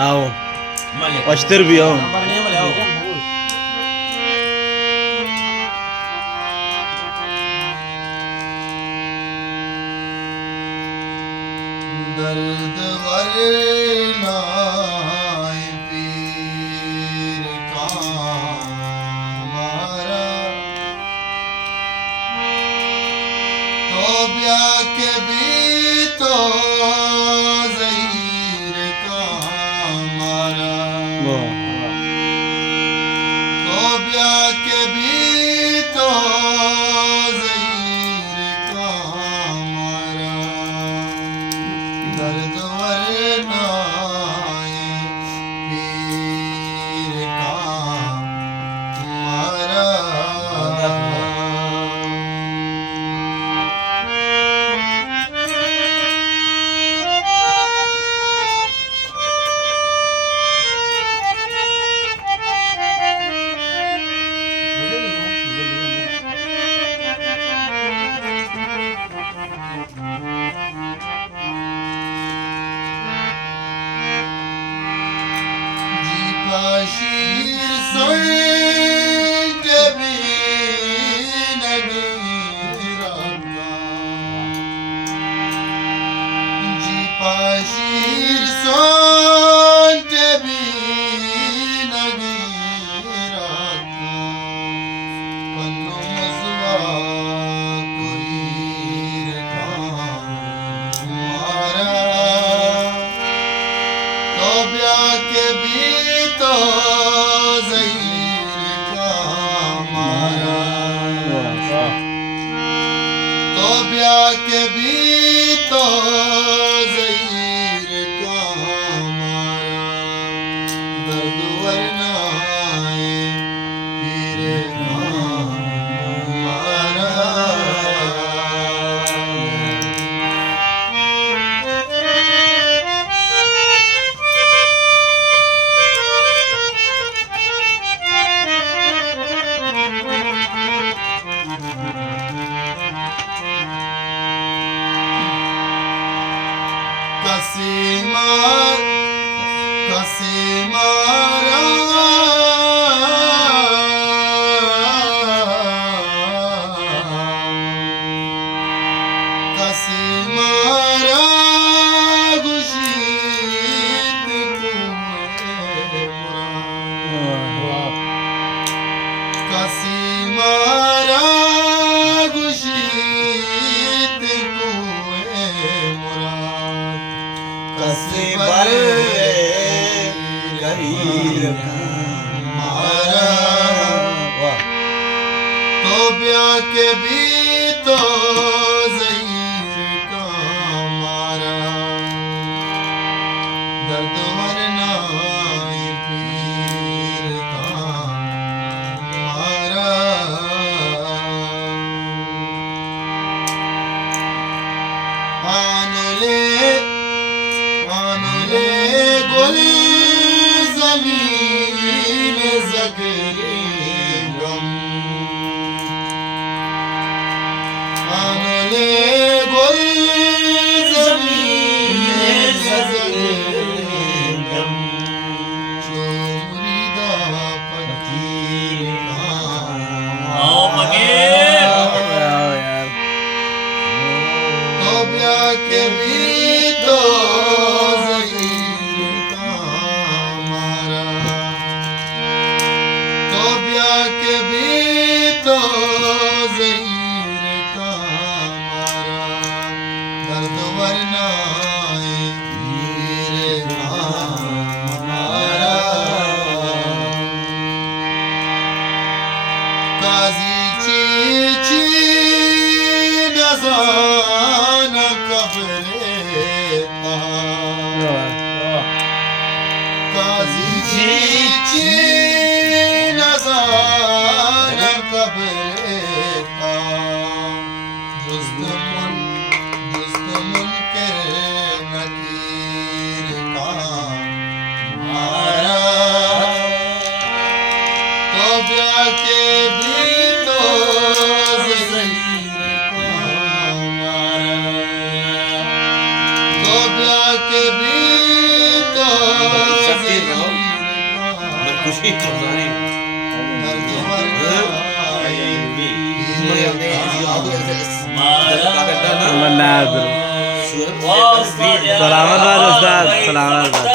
आओ पचतर भी आओ दर्द वरना पीर का मारा तो ब्या के भी तो ज़हीर का मारा तो ब्या के भी तो ज़हीर का मारा दर्द वरना पीर का मारा शीर सुन के भी नहीं रखा जी शीर सुन के भी नहीं रखा पन्नू मसवा कोई रखा मारा तो ब्या के भी तो ज़हीर का मारा तो ब्या के भी तो ज़हीर का मारा दर्द वरना पीर का मारा कसे मारा कसे मारा गुशीत कसे मारा गुशीत कसे बर गहीर मारा तो ब्या के भी तो ज़हीर का मारा दर्द वरना पीर का मारा आन ले गुल ज़मीन ज़गरे गम आन ले गुल ज़मीन ज़गरे गम जो मुरीदा फकीर का आओ फकीर तो ब्या के भी तो खुशी तो सारी हमारा सलामत बाद उस्ताद, सलामत बाद।